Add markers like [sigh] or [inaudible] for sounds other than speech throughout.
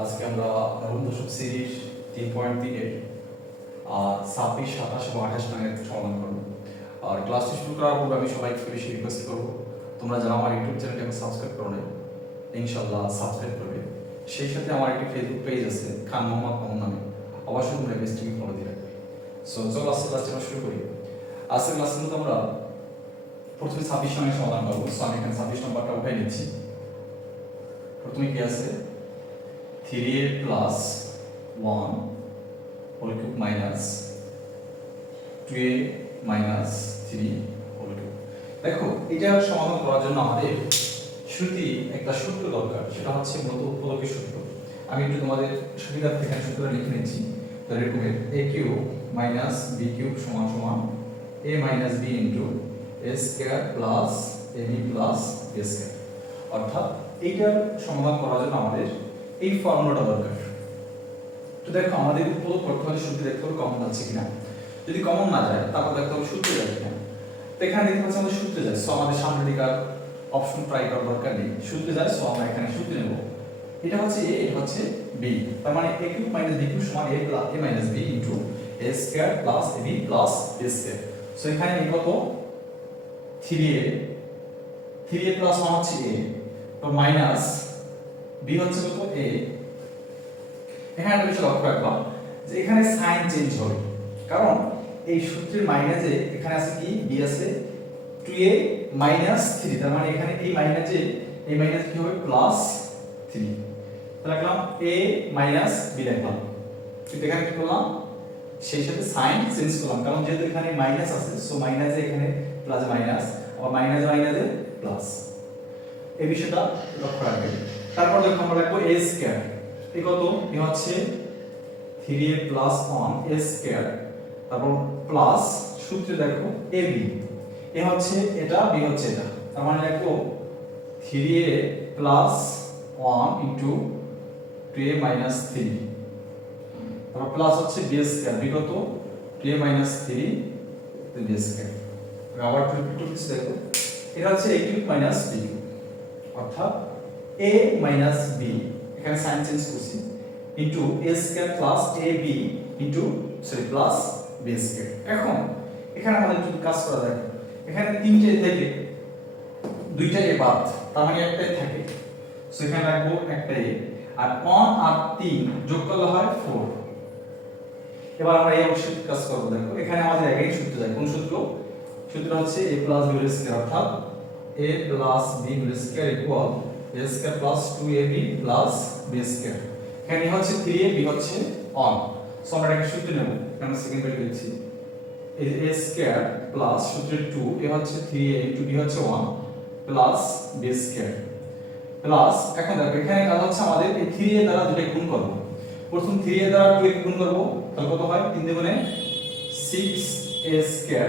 আজকে আমরা দশক সিরিজ তিন পয়েন্ট তিনের ছাব্বিশ, সাতাশ এবং আঠাশ নামের সমাধান করব। আর ক্লাসটি শুরু করার পূর্বে আমি সবাইকে বেশি রিকোয়েস্ট করব। তোমরা যারা আমার ইউটিউব চ্যানেলটাকে সাবস্ক্রাইব করো নাই ইনশাল্লাহ সাবস্ক্রাইব করবে। সেই সাথে আমার একটি ফেসবুক পেজ আছে, খান মোহাম্মদ মোহাম্মদ নামে। অবশ্যই তোমরা পেজটিকে ফলো দিয়ে রাখবে। সো চলো আজকে ক্লাসটি আমরা শুরু করি। আজকের ক্লাসের মধ্যে আমরা প্রথমে ছাব্বিশ নামের সমাধান করব। সো আমি এখানে ছাব্বিশ নম্বরটা উঠাই নিচ্ছি। প্রথমে কি আছে? Three a plus one whole cube minus two a minus three দেখো, এটা সমাধান করার জন্য আমাদের শ্রুতি একটা সূত্র দরকার, সেটা হচ্ছে মূলত উপলব্ধি সূত্র। আমি একটু তোমাদের সুবিধার্থে এখানে সূত্রটা লিখে নিচ্ছি। তো এরকমের a cube minus b cube সমান সমান a minus b into a square plus a b plus a square অর্থাৎ এইটার সমাধান করার জন্য আমাদের এই ফর্মুলাটা দরকার। তো দেখো, আমাদের উপলব্ধ করতে হলে সূত্রে দেখতে হবে কমন যাচ্ছে কিনা। যদি কমন না যায়, তারপর দেখতে হবে সূত্রে যায় কিনা। তো এখানে দেখতে পাচ্ছি আমাদের সূত্রে যায়। সো আমাদের সামনে দিকে আর অপশন ট্রাই করার দরকার নেই। সূত্রে যায় সো আমরা এখানে সূত্রে নেব। এটা হচ্ছে এ এটা হচ্ছে বি তার মানে a cube minus b cube সমান a plus a minus b into a square plus a b plus a square so এখানে কত? 3a 3a প্লাস 1 হচ্ছে a তো মাইনাস b হচ্ছে কত? a এখানে একটা বিষয় লক্ষ্য রাখবা, যে এখানে সাইন চেঞ্জ হবে। কারণ এই সূত্রের মাইনাসে এখানে আছে কি? b আছে 2a মাইনাস 3 তার মানে এখানে এই মাইনাসে, এই মাইনাস কি হবে? প্লাস 3 তাহলে লিখলাম a মাইনাস b লিখলাম কিন্তু এখানে কি করলাম? সেই সাথে সাইন চেঞ্জ করলাম। কারণ যেহেতু এখানে মাইনাস আছে সো মাইনাসে এখানে প্লাস মাইনাস আর মাইনাস মাইনাসে প্লাস এই বিষয়টা লক্ষ্য রাখবেন তারপর দেখো আমরা লিখব a স্কয়ার এই কত? এ হচ্ছে 3a প্লাস 1 a স্কয়ার তারপর প্লাস সূত্রে দেখো ab এ হচ্ছে এটা, b হচ্ছে এটা। তার মানে লিখব 3a plus 1 into 2a minus 3 তারপর প্লাস হচ্ছে b স্কয়ার b কত? 2a মাইনাস 3 b স্কয়ার আবার টু টু দেখো। এটা হচ্ছে a কিউব মাইনাস b অর্থাৎ a মাইনাস b, এখানে সাইন চেঞ্জ করছি into a square plus ab into sorry plus b square এখন, এখানে আমাদের একটু কাজ করা যায়? এখানে তিনটে থেকে দুইটা a বাদ, তার মানে একটাই থাকে। সো এখানে রাখব একটা a আর 1 আর 3 যোগ করলে হয় 4 এবার আমরা এই অংশে কাজ করব, দেখো, এখানে আমাদের একই সূত্র যায় কোন সূত্র? সূত্র হচ্ছে a b স্কয়ার অর্থাৎ a b square equal a square plus 2ab plus b square এখানে হচ্ছে 3a b হচ্ছে 1 সো আমরা একটা সূত্র নেব। এখানে সেকেন্ড ব্র্যাকেট লিখছি a স্কয়ার প্লাস সূত্র 2 a হচ্ছে 3a ইনটু b হচ্ছে 1 প্লাস b স্কয়ার প্লাস এখন দেখো, এখানে কাজ হচ্ছে আমাদের এই 3a দ্বারা দুটো গুণ করব। প্রথম 3a দ্বারা 2 কে গুণ করব, তাহলে কত হয়? 3 দ্বিগুণে 6a স্কয়ার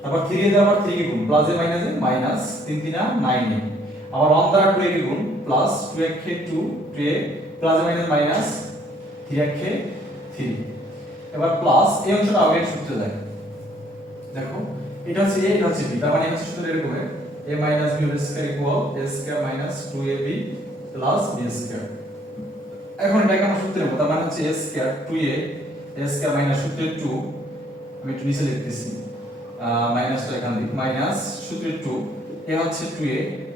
তারপর 3 এ দ্বারা আবার 3 কে গুণ। Plus a minus a minus 3 3 9 a আবার 1 দ্বারা 2 কে গুণ? প্লাস 2 এর কে 2 2 a plus a minus minus 3 এর কে 3 এবার প্লাস এই অংশটা আগে সূত্রে যায় দেখো, এটা হচ্ছে a, এটা হচ্ছে b, তার মানে হচ্ছে সূত্র এরকম a minus b whole square equal a square minus 2ab plus b square এখন এটাকে আমরা সূত্রে নেব, তার মানে হচ্ছে a square 2a a square minus সূত্র 2 আমি একটু নিচে লিখতেছি। মাইনাসটা এখানে দিই মাইনাস সূত্র 2 এ হচ্ছে 2a আর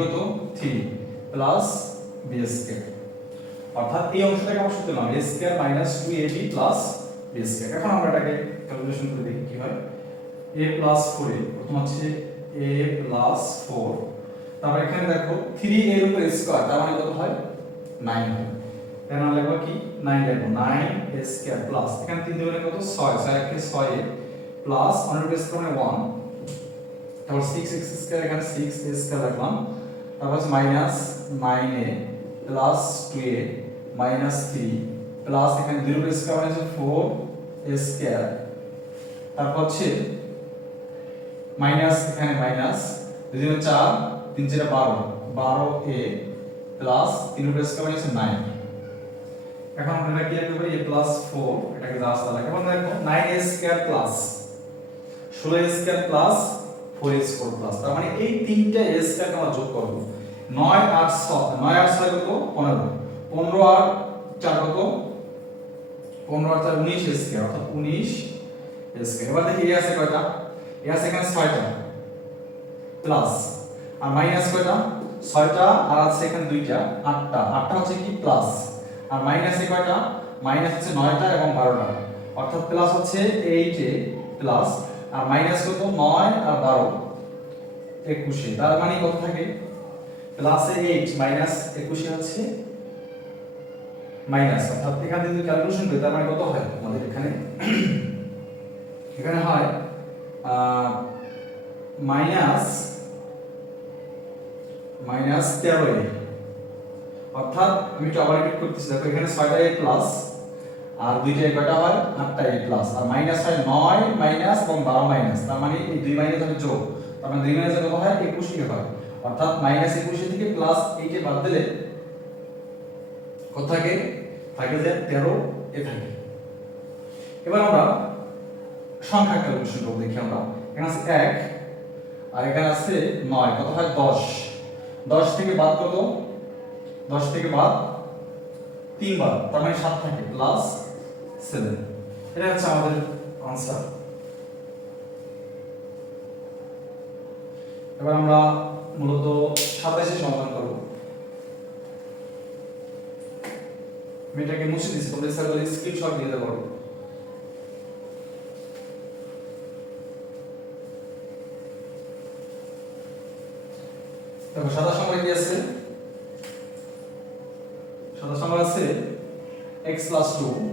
কত 3 প্লাস b স্কয়ার অর্থাৎ এই অংশটাকে আমরা সূত্রে নাম a square minus 2ab plus b square এখন আমরা এটাকে ক্যালকুলেশন করে দেখি কি হয়। এ প্লাস 4a প্রথম হচ্ছে এ প্লাস ফোর তারপর এখানে দেখো 3a এর উপর স্কয়ার তার মানে কত হয়? 9 হয় লিখব কি? 9 লিখব 9 a স্কয়ার প্লাস এখানে 3 দুগুণে কত? 6 6 একে 6 এ প্লাস অনের বেস মানে 1 তারপর 6 x স্কয়ার এখানে 6 a স্কয়ার রাখলাম। তারপর হচ্ছে minus 9a plus 2a minus 3 plus এখানে 0 এর স্কয়ার মানে হচ্ছে 4 a স্কয়ার তারপর হচ্ছে মাইনাস এখানে মাইনাস 2 4 3 4 12 12a প্লাস 3 এর স্কয়ার মানে হচ্ছে 9 এখন আমরা কি লিখতে পারি a প্লাস 4 এটাকে রাস্তা লাগে এবং দেখো 9a square plus 16a square plus 4a square plus তার মানে এই তিনটা a স্কয়ার আমরা যোগ করব 9 আর 6 9 আর 6 কত? 15 15 আর পনেরো আর চার উনিশ স্কোয়ার অর্থাৎ উনিশ স্কোয়ার এবার দেখি এ আছে কয়টা? এ আছে এখানে ছয়টা। প্লাস আর মাইনাস কয়টা? ছয়টা। আর আছে এখানে দুইটা, আটটা। আটটা হচ্ছে কি? প্লাস আর মাইনাসে কয়টা? মাইনাস হচ্ছে নয়টা এবং বারোটা। অর্থাৎ প্লাস হচ্ছে এইটে প্লাস আর মাইনাস কত? নয় আর বারো। একুশে। তার মানে কত থাকে? প্লাসে এইট মাইনাস একুশে হচ্ছে মাইনাস অর্থাৎ এখানে যদি ক্যালকুলেশন করি, তার মানে কত হয়? আমাদের এখানে [clears throat] এখানে হয় মাইনাস মাইনাস তেরো অর্থাৎ আমি একটু আবার করতেছি। দেখো এখানে ছয়টা এ প্লাস আর দুইটা কয়টা হয়? আটটা এ প্লাস আর মাইনাস হয় নয় মাইনাস এবং বারো মাইনাস তার মানে দুই মাইনাস হবে যোগ। তার মানে দুই মাইনাস কত হয় একুশে হয়। অর্থাৎ মাইনাস একুশে থেকে প্লাস এইটে বাদ দিলে কত থাকে থাকে যে তেরো এ থাকে। এবার আমরা সংখ্যা ক্যালকুলেশন করব, দেখি আমরা। এখানে আছে এক আর এখানে আছে নয়। কত হয়? দশ। দশ থেকে বাদ কত? দশ থেকে বাদ তিনবার। তার মানে সাত থাকে। প্লাস সেভেন এটা হচ্ছে আমাদের আনসার এবার আমরা মূলত সাতাইশে সমাধান করব। আমি এটাকে মুছে দিচ্ছি তোমরা স্যার বলে স্ক্রিনশট দিয়ে দেবো দেখো, সাদা সংখ্যা কি আছে? সাদা সংখ্যা আছে x 2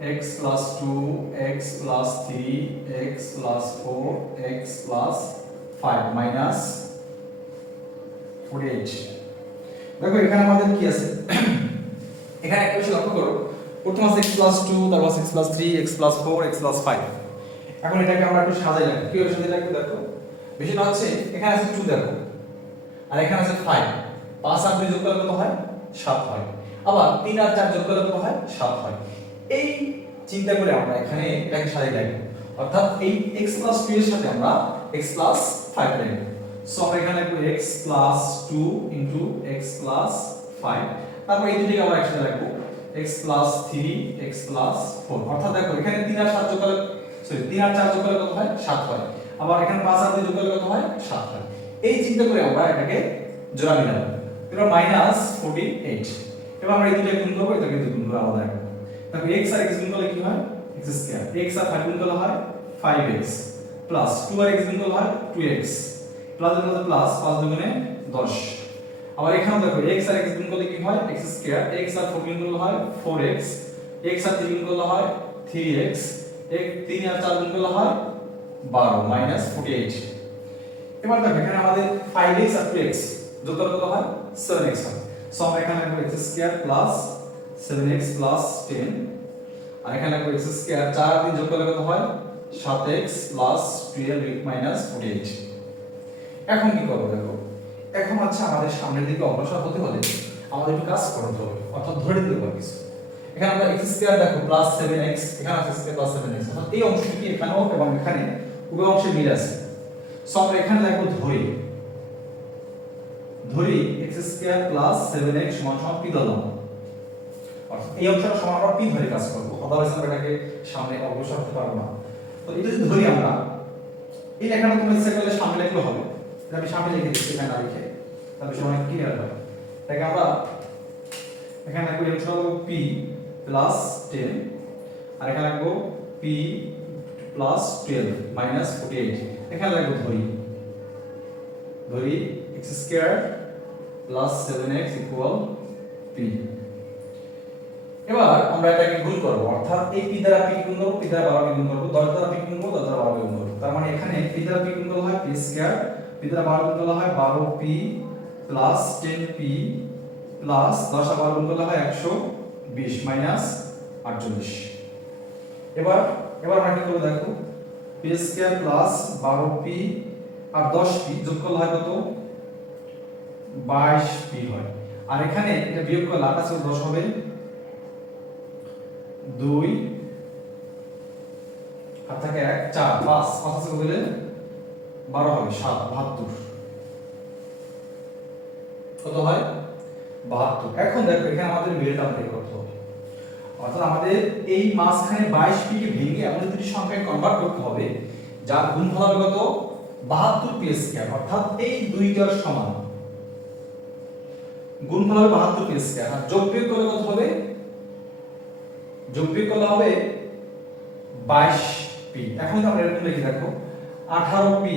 x plus 2 x plus 3 x plus 4 x plus 5 minus 48 দেখো, এখানে আমাদের কি আছে? [clears throat] এখানে একটা বিষয় লক্ষ্য করো। প্রথম আছে x plus 2 তারপর আছে x plus 3 x plus 4 x plus 5 এখন এটাকে আমরা একটু সাজাই রাখি কি করে সাজাই রাখব দেখো? বিষয়টা হচ্ছে, এখানে আছে 2 দেখো। আর এখানে আছে 5 5 আর 2 যোগ করলে কত হয়? 7 হয়। আবার 3 আর 4 যোগ করলে কত হয়? 7 হয়। এই চিন্তা করে আমরা এখানে এটাকে সাজিয়ে রাখব। অর্থাৎ এই x 2 এর সাথে আমরা x 5 রাখব সো আমরা এখানে লিখব x 2 x 5 তারপর এই দুটোকে আমরা একসাথে রাখব। x 3 x 4 অর্থাৎ দেখো, এখানে 3 আর 7 যোগ করলে সরি 3 আর 4 যোগ করলে কত হয়? 7 হয়। আবার এখানে 5 আর 2 যোগ করলে কত হয়? 7 হয়। এই চিন্তা করে আমরা এটাকে জোড়া মিলাবো এবার মাইনাস 48 এবার আমরা এই দুটো গুণ করব, এটাকে দুই গুণ করে আলাদা দেখো x আর x গুণ করলে কি হয়? x স্কয়ার x আর 5 গুণ করলে হয় 5x প্লাস 2 আর x গুণ করলে হয় 2x প্লাস এর মধ্যে প্লাস 5 দুগুণে 10 আবার এখানে দেখো, x আর x গুণ করলে কি হয়? x স্কয়ার x আর 4 গুণ করলে হয় 4x x আর 3 গুণ করলে হয় 3x x 3 আর 4 গুণ করলে হয় 12 মাইনাস 48 এবার দেখো, এখানে আমাদের 5x আর 2x যোগ করলে হয়? 7x হয়। সো আমরা এখানে লিখব x square plus 7x plus 10 আর এখানে লিখব x স্কয়ার 4 আর 3 যোগ করলে কত হয়? 7x প্লাস 12 মাইনাস 48 এখন কি করব দেখো? এখন হচ্ছে আমাদের সামনের দিকে অগ্রসর হতে হলে আমাদের একটু কাজ করতে হবে, অর্থাৎ ধরে দিতে হবে কিছু। এখানে আমরা x স্কয়ার দেখো প্লাস 7x এখানে আছে স্কয়ার প্লাস 7x অর্থাৎ এই অংশটি এখানেও এবং এখানে উভয় অংশে মিল আছে। সো আমরা এখানে লিখব ধরি। ধরি x স্কয়ার প্লাস 7x সমান সমান ধরলাম? অর্থাৎ এই অংশটা সমান আমরা p ধরে কাজ করব। অদারওয়াইজ আমরা এটাকে সামনে অগ্রসর হতে পারব না। তো এটা যদি ধরি আমরা, এই লেখাটা তোমরা ইচ্ছা করলে সামনে লিখলে হবে। এটা আমি সামনে লিখে দিচ্ছি, এখানে লিখে। তাহলে সবাই ক্লিয়ার হবে। এটাকে আমরা এখানে লিখব এই অংশটা লিখব p প্লাস 10 আর এখানে লিখব p প্লাস 12 মাইনাস 48 এখানে লিখব ধরি। ধরি, x square plus 7x equal p এবার আমরা এটাকে গুণ করব, অর্থাৎ এই p দ্বারা p গুণ করব, p দ্বারা 12 গুণ করব 10 দ্বারা p গুণ করব 10 দ্বারা 12 গুণ করব। তার মানে এখানে p দ্বারা p গুণ করলে হয় p স্কয়ার p দ্বারা 12 গুণ করলে হয় 12p প্লাস 10p প্লাস 10 আর 12 গুণ করলে হয় 120 মাইনাস 48 এবার এবার আমরা কি করব দেখো, p স্কয়ার প্লাস 12p আর 10p যোগ করলে হয় কত? 22p হয়। আর এখানে এটা বিয়োগ করলে 8 আছে 10 হবে 2 আর থাকে 1 4 5 5 আছে বলে 12 হবে 7 72 কত হয়? 72 এখন দেখো, এখানে আমাদের মিলটা বের করতে হবে। অর্থাৎ আমাদের এই মাঝখানে বাইশ পিকে ভেঙে এমন দুটি সংখ্যায় কনভার্ট করতে হবে, যার গুণফল হবে কত? বাহাত্তর পি স্কয়ার অর্থাৎ এই দুইটার সমান। গুণফল হবে বাহাত্তর পি স্কয়ার আর যোগ বিয়োগ করলে কত হবে? যোগ বিয়োগ করলে হবে বাইশ পি এখন তো আমরা এরকম লিখে রাখব আঠারো পি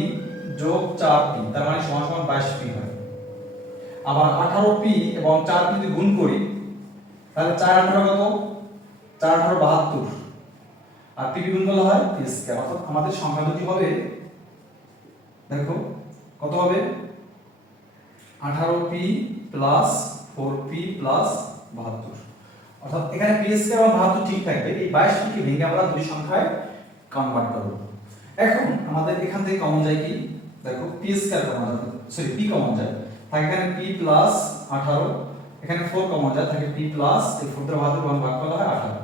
যোগ চার পি তার মানে সমান সমান বাইশ পি হয়। আবার আঠারো পি এবং চার পি যদি গুণ করি, তাহলে চার আঠারো কত? চার আঠারো বাহাত্তর। আর পি গুণ করলে হয় পি স্কয়ার অর্থাৎ আমাদের সংখ্যা দুটি হবে, দেখো, কত হবে? আঠারো p plus four p plus বাহাত্তর। অর্থাৎ এখানে পি স্কয়ার এবং বাহাত্তর ঠিক থাকবে, এই বাইশ পিকে ভেঙে আমরা দুই সংখ্যায় কনভার্ট করব। এখন আমাদের এখান থেকে কমন যায় কি? দেখো পি স্কয়ার কমন যায়। সরি পি কমন যায়। থাকে এখানে পি প্লাস আঠারো, এখানে ফোর কমন যায়। থাকে পি প্লাস এই ফোর দ্বারা বাহাত্তর এবং ভাগ করা হয় আঠারো।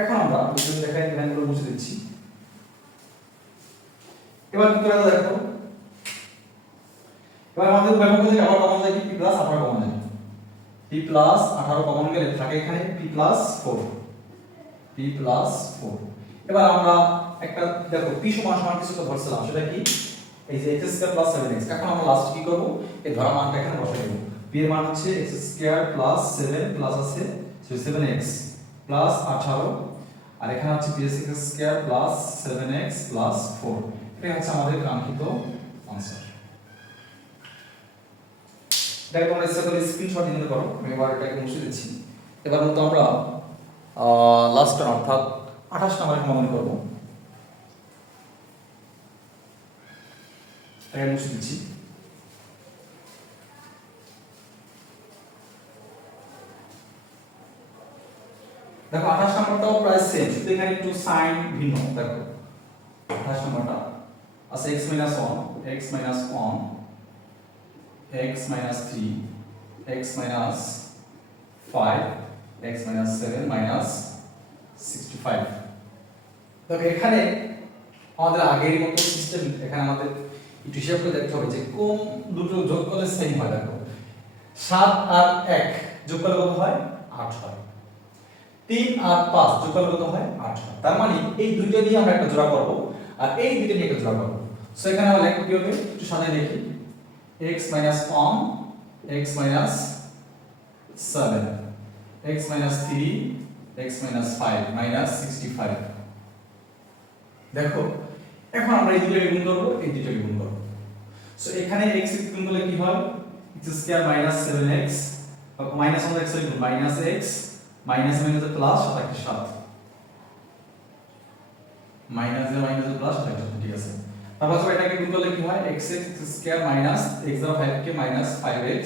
এখন আমরা বুঝতে দেখাই লাইনগুলো মুছে দিচ্ছি। এবার কি করে দেখো? এবার আমাদের ব্যাপক থেকে আবার কমন যায় কি? পি প্লাস আঠারো কমন যায়। পি প্লাস আঠারো কমন গেলে থাকে এখানে p plus four p plus four এবার আমরা একটা, দেখো পি সমান সমান কিছু তো ধরছিলাম, সেটা কি? এই যে x square plus seven x এখন আমরা লাস্ট কি করব? এই ধরা মানটা এখানে বসাই দেবো। পি এর মান হচ্ছে x square plus seven plus আছে সেভেন এক্স প্লাস আঠারো। আর এখানে হচ্ছে p x square plus seven x plus four এটাই হচ্ছে আমাদের কাঙ্ক্ষিত আনসার এটাকে তোমরা ইচ্ছা করে স্ক্রিনশট নিতে পারো। আমি এবার এটাকে মুছে দিচ্ছি। এবার মতো আমরা লাস্ট অর্থাৎ আঠাশ নাম্বার সমাধান করব। এটাকে মুছে দিচ্ছি। দেখো, আঠাশ নম্বরটাও প্রায় সেম শুধু এখানে একটু সাইন ভিন্ন, দেখো। আঠাশ নম্বরটা আছে x minus one x minus one x minus 3 x minus 5 x minus 7 minus 65 দেখো এখানে আমাদের আগের মতো সিস্টেম এখানে আমাদের একটু হিসাব করে দেখতে হবে যে কোন দুটো যোগ করলে সেম হয়, দেখো। সাত আর এক যোগ করলে কত হয়? আট হয়। তিন আর পাঁচ যোগ করলে কত হয়? আট হয়। তার মানে এই দুইটা দিয়ে আমরা একটা জোড়া করব, আর এই দুইটা নিয়ে একটা জোড়া করব। সো এখানে আমরা লেখা কি হবে? একটু সাজাই দেখি। X minus 1 x minus 7 x minus 3 x minus 5 minus 65 দেখো, এখন আমরা এই দুটোকে গুণ করব, এই দুটোকে গুণ করব। সো এখানে x এর গুণ করলে কি হয়? X square minus 7x minus আমরা x লিখব minus x minus minus plus সাথে 7 মাইনাস এ মাইনাস প্লাস সাথে ঠিক আছে? তারপর হচ্ছে এটাকে গুণ করলে কি হয়? x x square minus x দ্বারা 5 কে মাইনাস 5x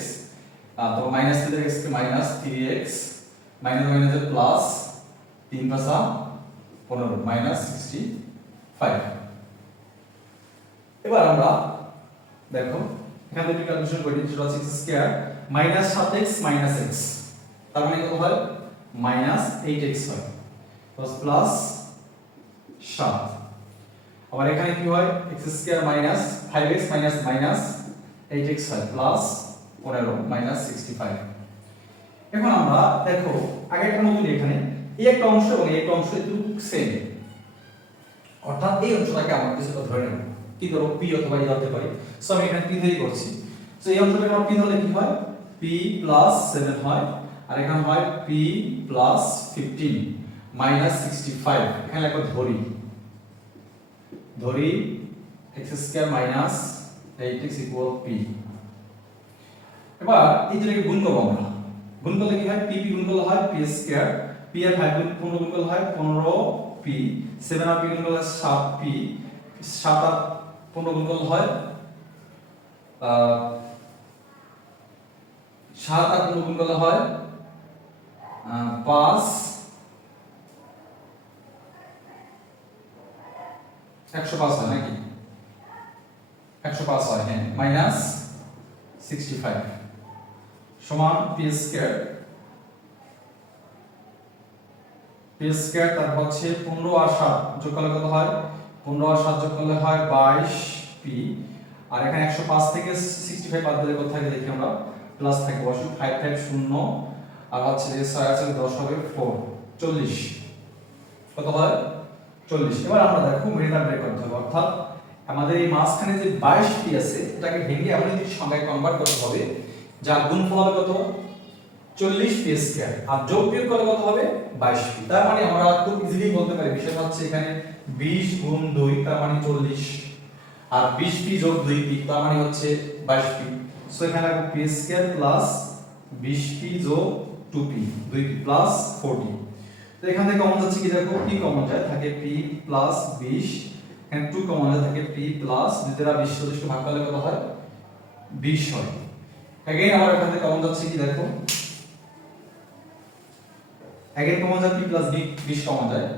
তারপর মাইনাস 3x কে মাইনাস 3x মাইনাস মাইনাস এর প্লাস 3 পাঁচা 15 মাইনাস 65 এবার আমরা দেখো, এখান থেকে ক্যালকুলেশন করি সেটা x square minus 7x minus x তার মানে কত হয়? মাইনাস 8x হয়। প্লাস 7 আবার এখানে কি হয়? x square minus 5x minus minus 8x হয় প্লাস 15 মাইনাস 65 এখন আমরা দেখো আগেরটার মতন এখানে, এই একটা অংশ এবং এই একটা অংশ একটু সেম অর্থাৎ এই অংশটাকে আমরা কিছুটা ধরে নেব। কি ধরো? P অথবা e ধরতে পারি। সো আমি এখানে p ধরেই করছি। সো এই অংশটাকে আমরা p ধরলে কি হয়? P 7 হয়। আর এখানে হয় p 15 মাইনাস 65 এখানে একটা ধরি। ধরি x square minus 8x equal p এবার এই দুটোকে গুণ করব আমরা। গুণ করলে কি হয়? p p গুণ করলে হয় p স্কয়ার। p আর 5 গুণ 15 গুণ করলে হয় 15 p 7 আর p গুণ করলে 7 p 7 আর 15 গুণ করলে হয় 7 আর 15 গুণ করলে হয় 5 একশো পাঁচ হয় নাকি? একশো পাঁচ হয় হ্যাঁ। মাইনাস সিক্সটি ফাইভ সমান পি স্কোয়ার পি স্কোয়ার তারপর হচ্ছে পনেরো আর সাত যোগ করলে কত হয়? পনেরো আর সাত যোগ করলে হয় বাইশ পি আর এখানে একশো পাঁচ থেকে সিক্সটি ফাইভ বাদ দিলে কত থাকে দেখি আমরা? প্লাস থাকে অবশ্যই ফাইভ ফাইভ শূন্য। আর হচ্ছে ছয় আছে, দশ হবে ফোর চল্লিশ। কত হয়? চল্লিশ। এবার আমরা দেখো মিডিয়াম ব্রেক করতে হবে। অর্থাৎ আমাদের এই মাঝখানে যে বাইশটি আছে, এটাকে ভেঙে আমরা যদি সংখ্যায় কনভার্ট করতে হবে, যার গুণফল হবে কত? চল্লিশ পি স্কয়ার আর যোগ বিয়োগ করলে কত হবে? বাইশ পি তার মানে আমরা খুব ইজিলি বলতে পারি বিষয়টা হচ্ছে এখানে বিশ গুণ দুই, তার মানে চল্লিশ। আর বিশ পি যোগ দুই পি তার মানে হচ্ছে বাইশ পি সো এখানে পি স্কয়ার প্লাস বিশ পি যোগ টু পি দুই পি প্লাস ফোরটি তো কমন যাচ্ছে কি দেখো? পি কমন যায় থাকে পি প্লাস বিশ। এখানে টু কমন যায় থাকে পি প্লাস দ্বারা বিশ চল্লিশকে ভাগ করলে কত হয়? বিশ হয়। এগেইন আবার এখান কমন যাচ্ছে কি দেখো? এগেইন কমন যায় পি প্লাস বি বিশ কমন যায়।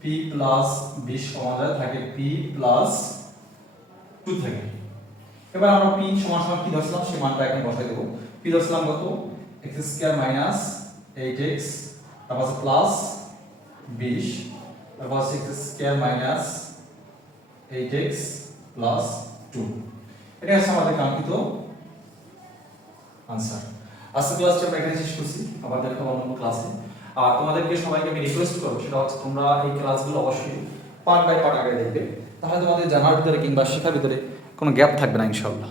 পি প্লাস বিশ কমন যায়, থাকে পি প্লাস টু থাকে। এবার আমরা পি সমান সমান কি ধরছিলাম? সেই মানটা এখানে বসাই দেবো। পি ধরছিলাম কত? X square minus eight x তারপর প্লাস বিশ তারপর x square minus eight x plus two এটা হচ্ছে আমাদের কাঙ্ক্ষিত আনসার আজকে ক্লাসটা আমরা এখানে শেষ করছি। আবার দেখা অন্য ক্লাসে আর তোমাদেরকে সবাইকে আমি রিকোয়েস্ট করব, সেটা হচ্ছে তোমরা এই ক্লাসগুলো অবশ্যই পার্ট বাই পার্ট আগে দেখবে। তাহলে তোমাদের জানার ভিতরে কিংবা শেখার ভিতরে কোনো গ্যাপ থাকবে না, ইনশাআল্লাহ।